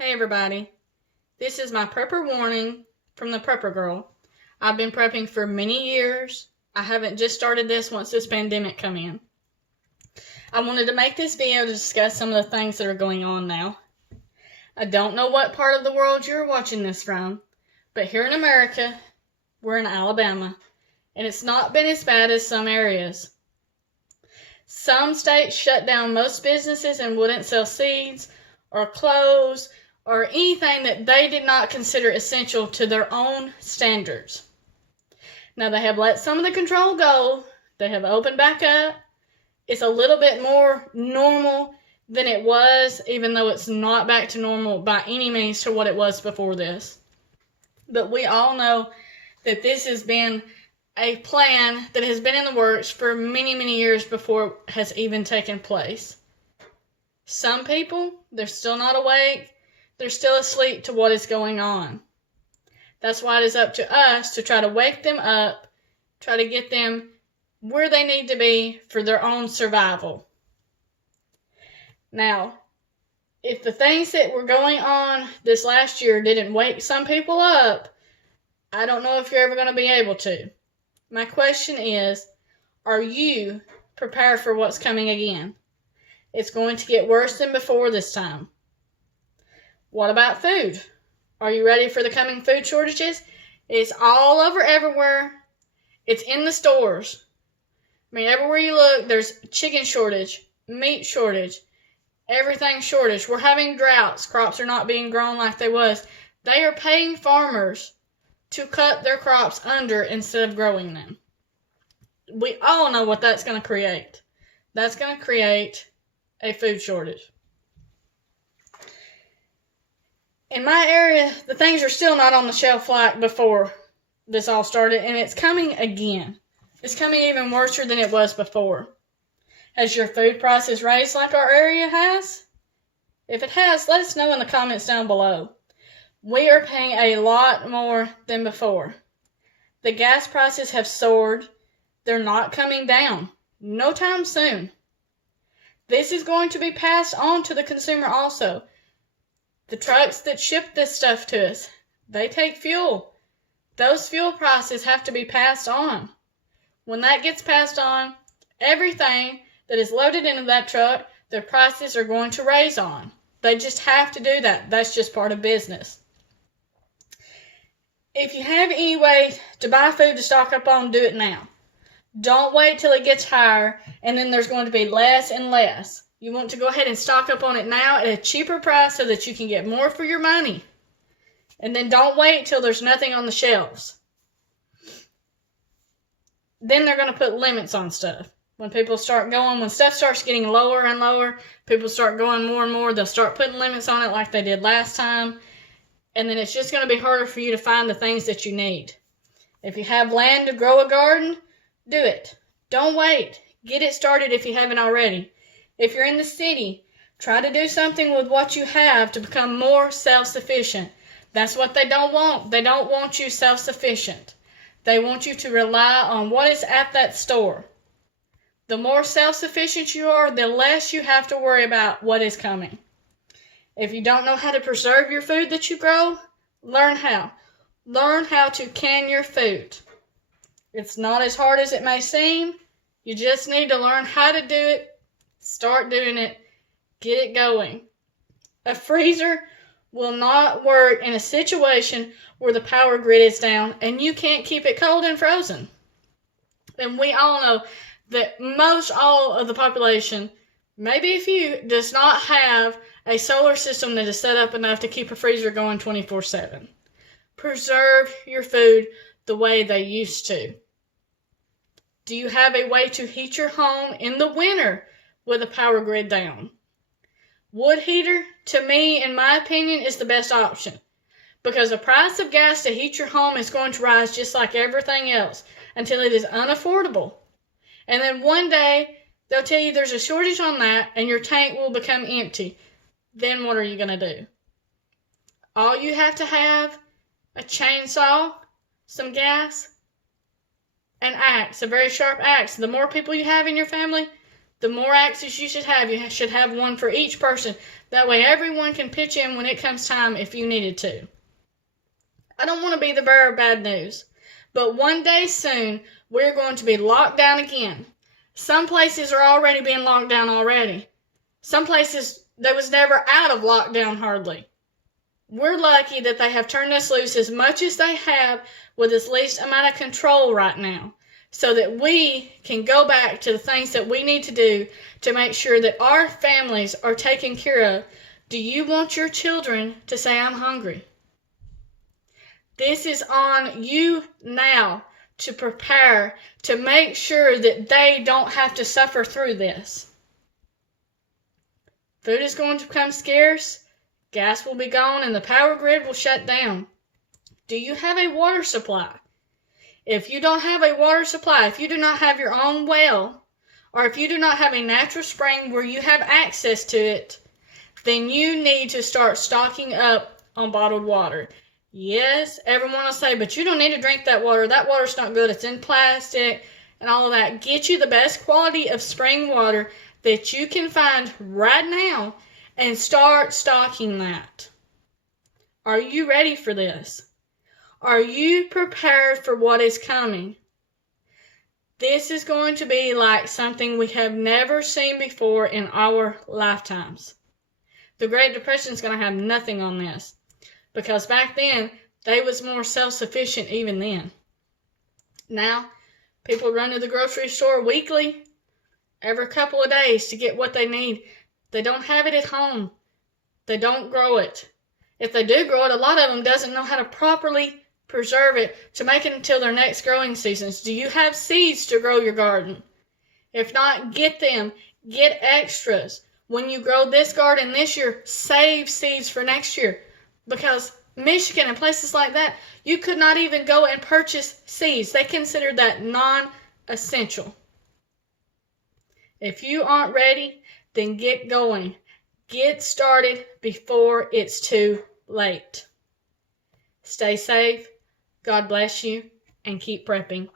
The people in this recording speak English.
Hey everybody, this is my prepper warning from the Prepper Girl. I've been prepping for many years. I haven't just started this once this pandemic come in. I wanted to make this video to discuss some of the things that are going on now. I don't know what part of the world you're watching this from, but here in America, we're in Alabama, and it's not been as bad as some areas. Some states shut down most businesses and wouldn't sell seeds or clothes or anything that they did not consider essential to their own standards. Now they have let some of the control go. They have opened back up. It's a little bit more normal than it was, even though it's not back to normal by any means to what it was before this. But we all know that this has been a plan that has been in the works for many, many years before it has even taken place. Some people, they're still not awake. They're still asleep to what is going on. That's why it is up to us to try to wake them up, try to get them where they need to be for their own survival. Now, if the things that were going on this last year didn't wake some people up, I don't know if you're ever going to be able to. My question is, are you prepared for what's coming again? It's going to get worse than before this time. What about food? Are you ready for the coming food shortages? It's all over everywhere. It's in the stores. I mean, everywhere you look, there's chicken shortage, meat shortage, everything shortage. We're having droughts. Crops are not being grown like they was. They are paying farmers to cut their crops under instead of growing them. We all know what that's going to create. That's going to create a food shortage. In my area, the things are still not on the shelf like before this all started, and it's coming again. It's coming even worse than it was before. Has your food prices raised like our area has? If it has, let us know in the comments down below. We are paying a lot more than before. The gas prices have soared. They're not coming down. No time soon. This is going to be passed on to the consumer also. The trucks that ship this stuff to us, they take fuel. Those fuel prices have to be passed on. When that gets passed on, everything that is loaded into that truck, their prices are going to raise on. They just have to do that. That's just part of business. If you have any way to buy food to stock up on, do it now. Don't wait till it gets higher and then there's going to be less and less. You want to go ahead and stock up on it now at a cheaper price so that you can get more for your money. And then don't wait till there's nothing on the shelves. Then they're going to put limits on stuff. When stuff starts getting lower and lower, people start going more and more, they'll start putting limits on it like they did last time. And then it's just going to be harder for you to find the things that you need. If you have land to grow a garden, do it. Don't wait. Get it started if you haven't already. If you're in the city, try to do something with what you have to become more self-sufficient. That's what they don't want. They don't want you self-sufficient. They want you to rely on what is at that store. The more self-sufficient you are, the less you have to worry about what is coming. If you don't know how to preserve your food that you grow, learn how. Learn how to can your food. It's not as hard as it may seem. You just need to learn how to do it. Start doing it. Get it going. A freezer will not work in a situation where the power grid is down and you can't keep it cold and frozen. And we all know that most all of the population, maybe a few, does not have a solar system that is set up enough to keep a freezer going 24/7. Preserve your food the way they used to. Do you have a way to heat your home in the winter with a power grid down? Wood heater, to me, in my opinion, is the best option. Because the price of gas to heat your home is going to rise just like everything else until it is unaffordable. And then one day, they'll tell you there's a shortage on that and your tank will become empty. Then what are you going to do? All you have to have, a chainsaw, some gas, an axe, a very sharp axe. The more people you have in your family, The more access you should have one for each person. That way everyone can pitch in when it comes time if you needed to. I don't want to be the bearer of bad news, but one day soon, we're going to be locked down again. Some places are already being locked down already. Some places, they was never out of lockdown hardly. We're lucky that they have turned us loose as much as they have with as least amount of control right now, so that we can go back to the things that we need to do to make sure that our families are taken care of. Do you want your children to say, I'm hungry? This is on you now to prepare to make sure that they don't have to suffer through this. Food is going to become scarce, gas will be gone, and the power grid will shut down. Do you have a water supply? If you don't have a water supply, if you do not have your own well, or if you do not have a natural spring where you have access to it, then you need to start stocking up on bottled water. Yes, everyone will say, but you don't need to drink that water. That water's not good. It's in plastic and all of that. Get you the best quality of spring water that you can find right now and start stocking that. Are you ready for this? Are you prepared for what is coming? This is going to be like something we have never seen before in our lifetimes. The Great Depression is going to have nothing on this. Because back then, they was more self-sufficient even then. Now, people run to the grocery store weekly, every couple of days to get what they need. They don't have it at home. They don't grow it. If they do grow it, a lot of them doesn't know how to properly preserve it to make it until their next growing seasons. Do you have seeds to grow your garden? If not, get them. Get extras. When you grow this garden this year, save seeds for next year. Because Michigan and places like that, you could not even go and purchase seeds. They considered that non-essential. If you aren't ready, then get going. Get started before it's too late. Stay safe. God bless you, and keep prepping.